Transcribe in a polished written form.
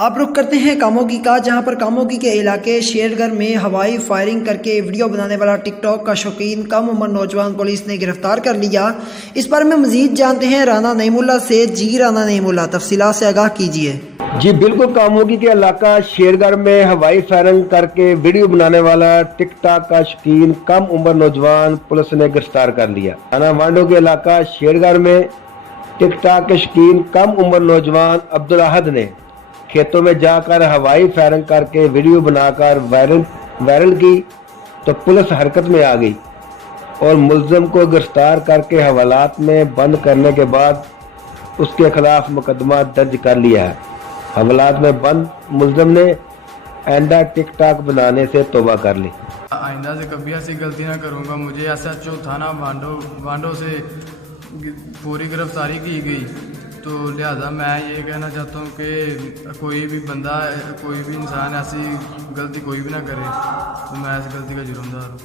आप रुख करते हैं कामोगी का, जहां पर कामोगी के इलाके शेरगढ़ में हवाई फायरिंग करके वीडियो बनाने वाला टिकटॉक का शौकीन कम उम्र नौजवान पुलिस ने गिरफ्तार कर लिया। इस बारे में मजीद जानते हैं राना नईमुल्ला से। जी राना नईमुल्ला, तफसीलात से आगाह कीजिए। जी बिल्कुल, कामोगी के इलाका शेरगढ़ में हवाई फायरिंग करके वीडियो बनाने वाला टिकटॉक का शौकीन कम उम्र नौजवान पुलिस ने गिरफ्तार कर लिया। थाना वांडो के इलाका शेरगढ़ में टिकटॉक के शौकीन कम उम्र नौजवान अब्दुल अहद ने खेतों में जाकर हवाई फायरिंग करके वीडियो बनाकर वायरल की तो पुलिस हरकत में आ गई और मुलजिम को गिरफ्तार करके हवालात में बंद करने के बाद उसके खिलाफ मुकदमा दर्ज कर लिया है। हवालात में बंद मुलजिम ने आइंदा टिकटॉक बनाने से तौबा कर ली। आइंदा से कभी ऐसी गलती ना करूँगा। मुझे SHO थाना वांडो से पूरी गिरफ्तारी की गई, तो लिहाजा मैं ये कहना चाहता हूँ कि कोई भी बंदा, कोई भी इंसान ऐसी गलती कोई भी ना करे, तो मैं इस गलती का जुर्मदार हूँ।